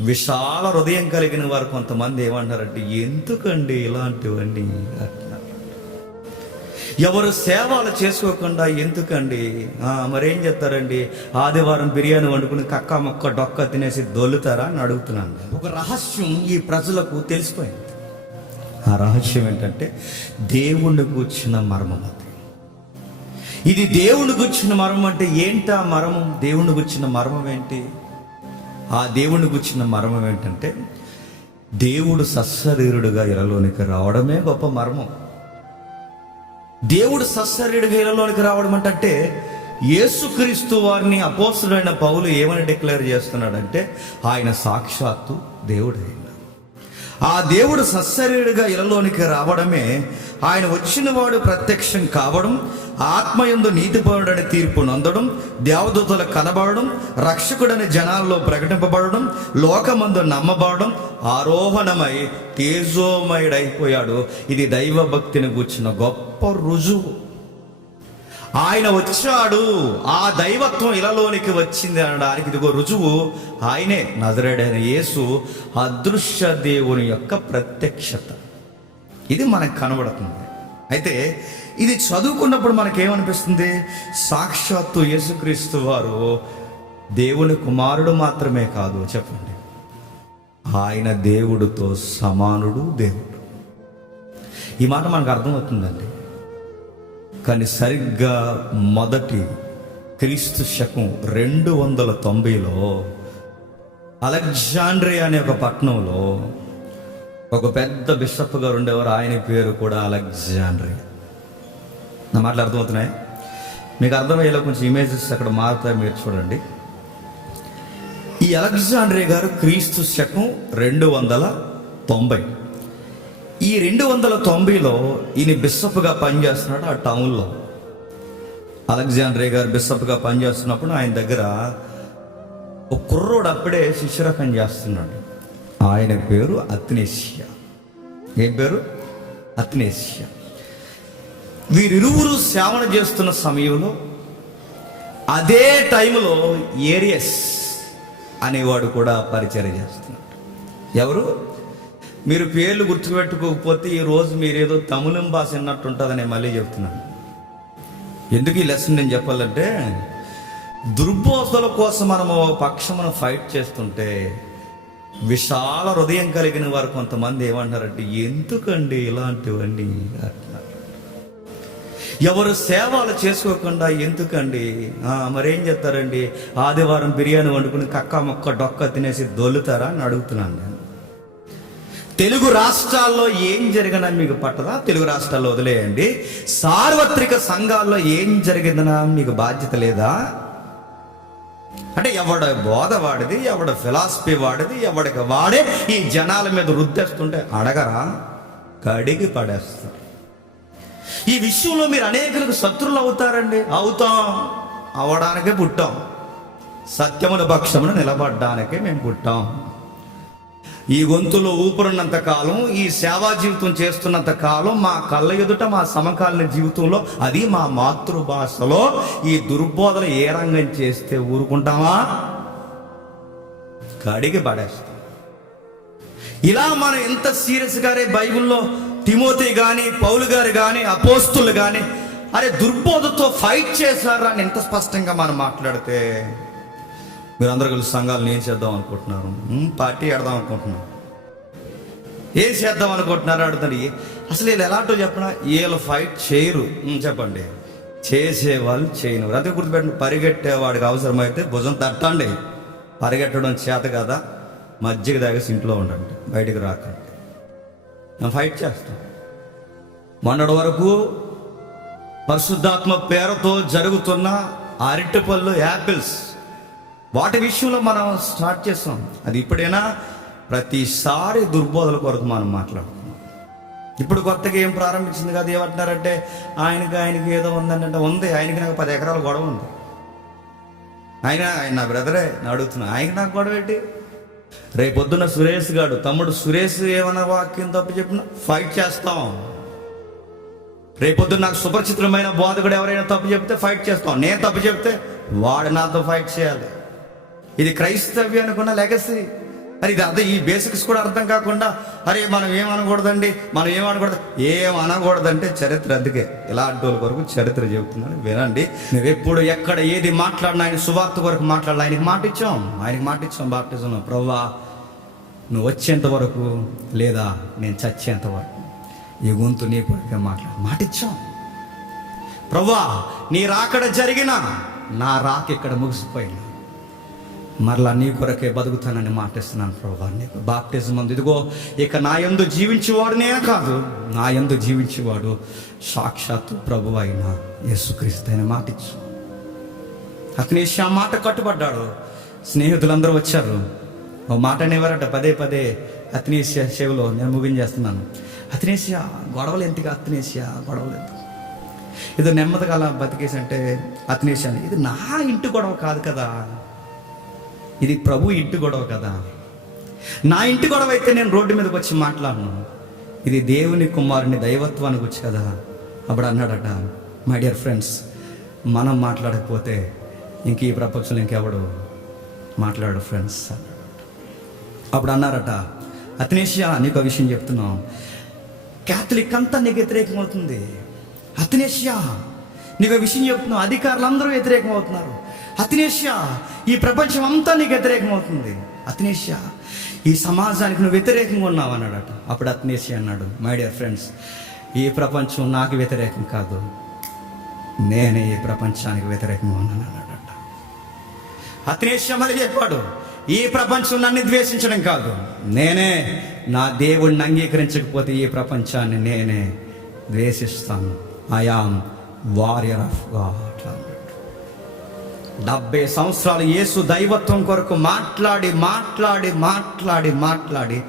విశాల హృదయం కలిగిన వారు కొంతమంది ఏమంటారంటే ఎందుకండి ఇలాంటివన్నీ? ఎవరు సేవలు చేసుకోకుండా ఎందుకండి? మరేం చేస్తారండి? ఆదివారం బిర్యానీ వండుకుని కక్క మొక్క డొక్క తినేసి దొల్లుతారా అని అడుగుతున్నాను. ఒక రహస్యం ఈ ప్రజలకు తెలిసిపోయింది. ఆ రహస్యం ఏంటంటే దేవుణ్ణి కూర్చున్న మర్మం అది. ఇది దేవుని గుచ్చిన మర్మం అంటే ఏంటా మర్మం? దేవుని గుచ్చిన మర్మం ఏంటి? ఆ దేవుని గుచ్చిన మర్మం ఏంటంటే దేవుడు సశరీరుడుగా ఇరలోనికి రావడమే గొప్ప మర్మం. దేవుడు సశరీరుడిగా ఇరలోనికి రావడం అంటే యేసుక్రీస్తు వారిని అపోసుడైన పౌలు ఏమని డిక్లేర్ చేస్తున్నాడంటే ఆయన సాక్షాత్తు దేవుడే ఆ దేవుడు సశరీరుడిగా ఇలలోనికి రావడమే ఆయన వచ్చిన వాడు ప్రత్యక్షం కావడం ఆత్మయందు నీతిపరుడని తీర్పు నందడం దేవదూతలు కనబడడం రక్షకుడని జనాల్లో ప్రకటింపబడడం లోకమందు నమ్మబడడం ఆరోహణమై తేజోమయుడైపోయాడు. ఇది దైవ భక్తిని కూర్చున్న గొప్ప రుజువు. ఆయన వచ్చాడు ఆ దైవత్వం ఇలలోనికి వచ్చింది అనడానికి ఇదిగో రుజువు. ఆయనే నజరేడైన యేసు అదృశ్య దేవుని యొక్క ప్రత్యక్షత. ఇది మనకు కనబడుతుంది. అయితే ఇది చదువుకున్నప్పుడు మనకేమనిపిస్తుంది? సాక్షాత్తు యేసుక్రీస్తు వారు దేవుని కుమారుడు మాత్రమే కాదు చెప్పండి. ఆయన దేవుడితో సమానుడు దేవుడు. ఈ మాట మనకు అర్థమవుతుందండి. కానీ సరిగ్గా మొదటి క్రీస్తు శకం రెండు వందల తొంభైలో అలెగ్జాండ్రియా అనే ఒక పట్టణంలో ఒక పెద్ద బిషప్ గారు ఉండేవారు. ఆయన పేరు కూడా అలెగ్జాండ్రియా. నా మాటలు అర్థమవుతున్నాయి? మీకు అర్థమయ్యేలా కొంచెం ఇమేజెస్ అక్కడ మారుతాయి మీరు చూడండి. ఈ అలెగ్జాండ్రియా గారు క్రీస్తు శకం రెండు వందల తొంభై. ఈ రెండు వందల తొంభైలో ఈయన బిషప్గా పనిచేస్తున్నాడు ఆ టౌన్లో. అలెగ్జాండ్రే గారు బిషప్గా పనిచేస్తున్నప్పుడు ఆయన దగ్గర ఒక కుర్రోడు అప్పుడే శిష్యరకం చేస్తున్నాడు. ఆయన పేరు అత్నేషియా ఏం పేరు? అత్నేషియా వీరిరువురు సేవన చేస్తున్న సమయంలో అదే టైంలో ఏరియస్ అనేవాడు కూడా పరిచయం చేస్తున్నాడు. ఎవరు? మీరు పేర్లు గుర్తుపెట్టుకోకపోతే ఈ రోజు మీరేదో తమిళం భాష విన్నట్టు ఉంటుందని మళ్ళీ చెప్తున్నాను. ఎందుకు ఈ లెసన్ నేను చెప్పాలంటే దుర్బోధల కోసం మనము ఒక పక్షమును ఫైట్ చేస్తుంటే విశాల హృదయం కలిగిన వారు కొంతమంది ఏమంటారంటే ఎందుకండి ఇలాంటివన్నీ? అంటున్నారు. ఎవరు సేవలు చేసుకోకుండా ఎందుకండి? మరేం చేస్తారండి ఆదివారం బిర్యానీ వండుకుని కక్క మొక్క డొక్క తినేసి దొల్లుతారా అని అడుగుతున్నాను నేను. తెలుగు రాష్ట్రాల్లో ఏం జరిగినా మీకు పట్టదా? తెలుగు రాష్ట్రాల్లో వదిలేయండి. సార్వత్రిక సంఘాల్లో ఏం జరిగిందనా? మీకు బాధ్యత లేదా? అంటే ఎవడ బోధ వాడిది ఎవడ ఫిలాసఫీ వాడిది ఎవడికి వాడే ఈ జనాల మీద రుద్దేస్తుంటే అడగరా? కడిగి పడేస్తారు ఈ విషయంలో మీరు అనేకులకు శత్రులు అవుతారండి. అవుతాం. అవడానికే పుట్టాం. సత్యముల పక్షమును నిలబడ్డానికే మేము పుట్టాం. ఈ గొంతులో ఊపిరినంత కాలం ఈ సేవా జీవితం చేస్తున్నంత కాలం మా కళ్ళ ఎదుట మా సమకాలీన జీవితంలో అది మా మాతృభాషలో ఈ దుర్బోధన ఏ రంగం చేస్తే ఊరుకుంటామా? కడిగి పడేస్తాం. ఇలా మనం ఎంత సీరియస్గానే బైబిల్లో తిమోతి కానీ పౌలు గారు కానీ అపోస్తులు కానీ అరే దుర్బోధతో ఫైట్ చేశారా అని ఎంత స్పష్టంగా మనం మాట్లాడితే? మీరు కలిసి సంఘాలను ఏం చేద్దాం అనుకుంటున్నారు? పార్టీ ఆడదాం అనుకుంటున్నాం ఏం చేద్దాం అనుకుంటున్నారు అడుగుతాడు అసలు వీళ్ళు ఎలాంటో చెప్పినా? వీళ్ళు ఫైట్ చేయరు. చెప్పండి. చేసేవాళ్ళు చేయను అదే గుర్తుపెట్టండి పరిగెట్టేవాడికి అవసరమైతే భుజం తట్టండి. పరిగెట్టడం చేత కదా? మజ్జిగ తాగేసి ఇంట్లో ఉండండి. బయటికి రాకండి. నేను ఫైట్ చేస్తాం మొన్నటి వరకు పరిశుద్ధాత్మ పేరుతో జరుగుతున్న అరటిపళ్ళు యాపిల్స్ వాటి విషయంలో మనం స్టార్ట్ చేస్తాం. అది ఇప్పుడైనా ప్రతిసారి దుర్బోధల కొరకు మనం మాట్లాడుతున్నాం. ఇప్పుడు కొత్తగా ఏం ప్రారంభించింది కదా? ఏమంటున్నారంటే ఆయనకి ఆయనకి ఏదో ఉందంటే ఉంది. ఆయనకి నాకు పది ఎకరాల గొడవ ఉంది. ఆయన ఆయన నా బ్రదరే అడుగుతున్నా ఆయనకి నాకు గొడవ ఏంటి? రేపొద్దున సురేష్ గాడు తమ్ముడు సురేష్ ఏమన్నా వాక్యం తప్పు చెప్పిన ఫైట్ చేస్తాం. రేపొద్దు నాకు సుపరిచితమైన బోధకుడు ఎవరైనా తప్పు చెప్తే ఫైట్ చేస్తాం. నేను తప్పు చెప్తే వాడు నాతో ఫైట్ చేయాలి. ఇది క్రైస్తవ్యానికి ఉన్న లెగసీ అరే ఇది అర్థం ఈ బేసిక్స్ కూడా అర్థం కాకుండా అరే మనం ఏమనకూడదండి మనం ఏమనకూడదు ఏం అనకూడదంటే చరిత్ర అందుకే. ఇలాంటి వాళ్ళ కొరకు చరిత్ర చెబుతున్నాను. వినండి. నువ్వు ఎప్పుడు ఎక్కడ ఏది మాట్లాడినా ఆయన సువార్త కొరకు మాట్లాడాలి. ఆయనకి మాట ఇచ్చాం. ఆయనకి మాట ఇచ్చాం బాప్టిజం ప్రవ్వా నువ్వు వచ్చేంత వరకు లేదా నేను చచ్చేంత వరకు? ఈ గొంతు నీ కొరకే మాట్లాడు. మాట ఇచ్చాం. ప్రవ్వా నీ రాకడ జరిగిన నా రాక ఇక్కడ ముగిసిపోయినా మరలా నీ కొరకే బతుకుతానని మాటిస్తున్నాను ప్రభా. నీకు బాప్టిజం అందు ఇదిగో ఇక నా యందు జీవించేవాడు నేను కాదు. నా యందు జీవించేవాడు సాక్షాత్తు ప్రభు అయిన యేసుక్రీస్తు అయిన మాటిచ్చు అతనేసి ఆ మాట కట్టుబడ్డాడు. స్నేహితులందరూ వచ్చారు. ఓ మాట అనేవారట పదే పదే అతనేసియా సేవలో నేను ముగించేస్తున్నాను. అతనేసియా గొడవలు ఎందుకు అతనేసియా గొడవలు ఎందుకు? ఇది నెమ్మదిగా అలా బతికేసి అంటే అతనేసి అని, ఇది నా ఇంటి గొడవ కాదు కదా. ఇది ప్రభు ఇంటి గొడవ కదా. నా ఇంటి గొడవ అయితే నేను రోడ్డు మీదకి వచ్చి మాట్లాడను. ఇది దేవుని కుమారుని దైవత్వానికి వచ్చి కదా. అప్పుడు అన్నాడట మై డియర్ ఫ్రెండ్స్ మనం మాట్లాడకపోతే ఇంక ఈ ప్రపంచంలో ఇంకెవడు మాట్లాడు ఫ్రెండ్స్ అప్పుడు అన్నారట అతనేషియా నీకు ఒక విషయం చెప్తున్నాం. క్యాథలిక్ అంతా నీకు వ్యతిరేకం అవుతుంది అతనేషియా నీకు ఒక విషయం చెప్తున్నావు అధికారులు అందరూ వ్యతిరేకం అవుతున్నారు అతనేషియా ఈ ప్రపంచం అంతా నీకు వ్యతిరేకం అవుతుంది ఈ సమాజానికి నువ్వు వ్యతిరేకంగా ఉన్నావు అన్నాడట. అప్పుడు అతనేషియా అన్నాడు మై డియర్ ఫ్రెండ్స్ ఈ ప్రపంచం నాకు వ్యతిరేకం కాదు. నేనే ఈ ప్రపంచానికి వ్యతిరేకంగా ఉన్నాను అన్నాడట. అతనేషియా మళ్ళీ చెప్పాడు ఈ ప్రపంచం నన్ను ద్వేషించడం కాదు. నేనే నా దేవుడిని అంగీకరించకపోతే ఈ ప్రపంచాన్ని నేనే ద్వేషిస్తాను. I am warrior of God డెబ్బై సంవత్సరాలు యేసు దైవత్వం కొరకు మాట్లాడి మాట్లాడి మాట్లాడి మాట్లాడి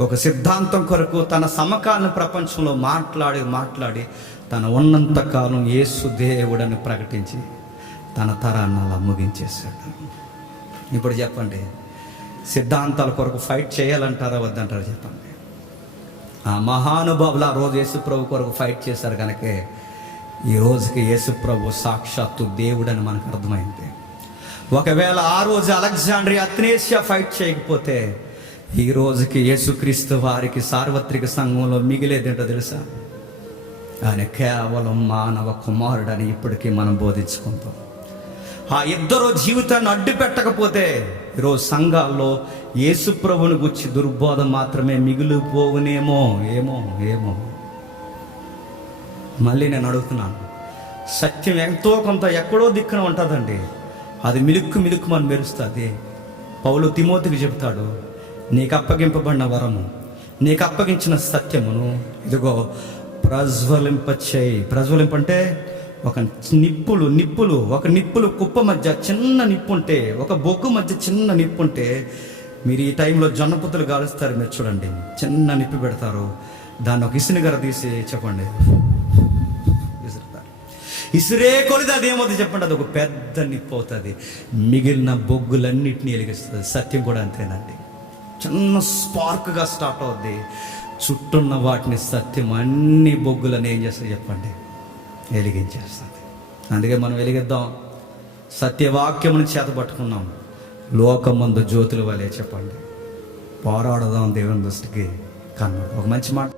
ఒక సిద్ధాంతం కొరకు తన సమకాలీన ప్రపంచంలో మాట్లాడి మాట్లాడి తన ఉన్నంత కాలం యేసు దేవుడని ప్రకటించి తన తరాన్ని అలా ముగించేశాడు. ఇప్పుడు చెప్పండి సిద్ధాంతాల కొరకు ఫైట్ చేయాలంటారా వద్దంటారా చెప్పండి? ఆ మహానుభావులు ఆ రోజు యేసుప్రభు కొరకు ఫైట్ చేశారు కనుకే ఈ రోజుకి యేసుప్రభు సాక్షాత్తు దేవుడని మనకు అర్థమైంది. ఒకవేళ ఆ రోజు అలెగ్జాండ్రియా అత్నేషియా ఫైట్ చేయకపోతే ఈ రోజుకి యేసుక్రీస్తు వారికి సార్వత్రిక సంఘంలో మిగిలేదేంటో తెలుసా? ఆయన కేవలం మానవ కుమారుడని ఇప్పటికీ మనం బోధించుకుంటాం. ఆ ఇద్దరు జీవితాన్ని అడ్డు పెట్టకపోతే ఈరోజు సంఘాల్లో యేసుప్రభుని గుచ్చి దుర్బోధ మాత్రమే మిగిలిపోవునేమో ఏమో ఏమో. మళ్ళీ నేను అడుగుతున్నాను సత్యం ఎంతో కొంత ఎక్కడో దిక్కున ఉంటుందండి. అది మిలుక్కు మిలుక్కు మెరుస్తుంది. పౌలు తిమోతికి చెప్తాడు నీకు అప్పగింపబడిన వరము నీకు అప్పగించిన సత్యమును ఇదిగో ప్రజ్వలింపచేయి. ప్రజ్వలింపంటే ఒక నిప్పులు నిప్పులు ఒక నిప్పులు కుప్ప మధ్య చిన్న నిప్పు ఉంటే ఒక బొగ్గు మధ్య చిన్న నిప్పు ఉంటే మీరు ఈ టైంలో జొన్నపుత్తులు గాలుస్తారు మీరు చూడండి. చిన్న నిప్పు పెడతారు. దాన్ని ఒక ఇసునిగర తీసి చెప్పండి. ఇసురే కొలిది అదేమవుతుంది చెప్పండి. అది ఒక పెద్ద నిప్పు అవుతుంది. మిగిలిన బొగ్గులన్నిటిని వెలిగిస్తుంది. సత్యం కూడా అంతేనండి. చిన్న స్పార్క్గా స్టార్ట్ అవుద్ది. చుట్టున్న వాటిని సత్యం అన్ని బొగ్గులను ఏం చేస్తుంది చెప్పండి. వెలిగించేస్తుంది. అందుకే మనం వెలిగిద్దాం. సత్యవాక్యమును చేత పట్టుకున్నాం. లోకమందు జ్యోతుల వలె చెప్పండి. పోరాడదాం దేవుని దృష్టికి. కన్ను. ఒక మంచి మాట.